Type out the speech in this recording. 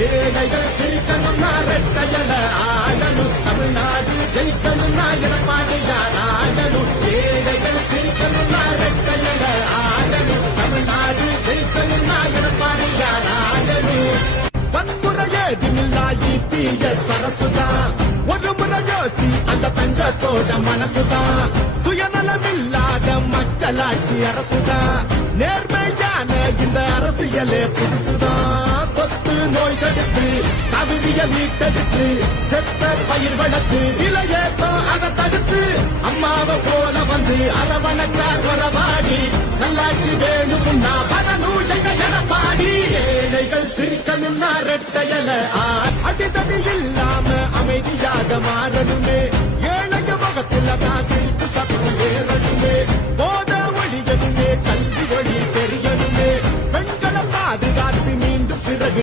ஏழைகள் சிரிக்கணும்னா ரெட்டையல ஆடணும், தமிழ்நாடு ஜெயிக்கணும்னா எடப்பாடியார் ஆடணும். ஏழைகள் சிரிக்கணும்னா ரெட்டையல ஆடணும், தமிழ்நாடு ஜெயிக்கணும்னா எடப்பாடியார் ஆடணும். வன்முறையே திமில்லா இபிஎஸ் அரசுதான், ஒரு முறை யோசி அந்த தங்கத்தோட மனசுதான். சுயநலமில்லாத மக்களாட்சி அரசுதான், நேர்மையான இந்த அரசியலே புதுசுதான். தொத்து நோய் தடுத்து தகுதிய மீட்டெடுத்து செத்த பயிர் வளர்த்து இளையேத்தம் அதை தடுத்து அம்மாவை போல வந்து அரவணைச்சார் வரவாடி. நல்லாட்சி வேணும்னா வரணும் எங்க எடப்பாடி. ஏழைகள் சிரிக்கணும்னா ரெட்டையல அடிதடி இல்லாம அமைதியாக மாறணுமே. ஏழைய முகத்துல தான் சிரிப்பு சத்தம் ஏறணுமே.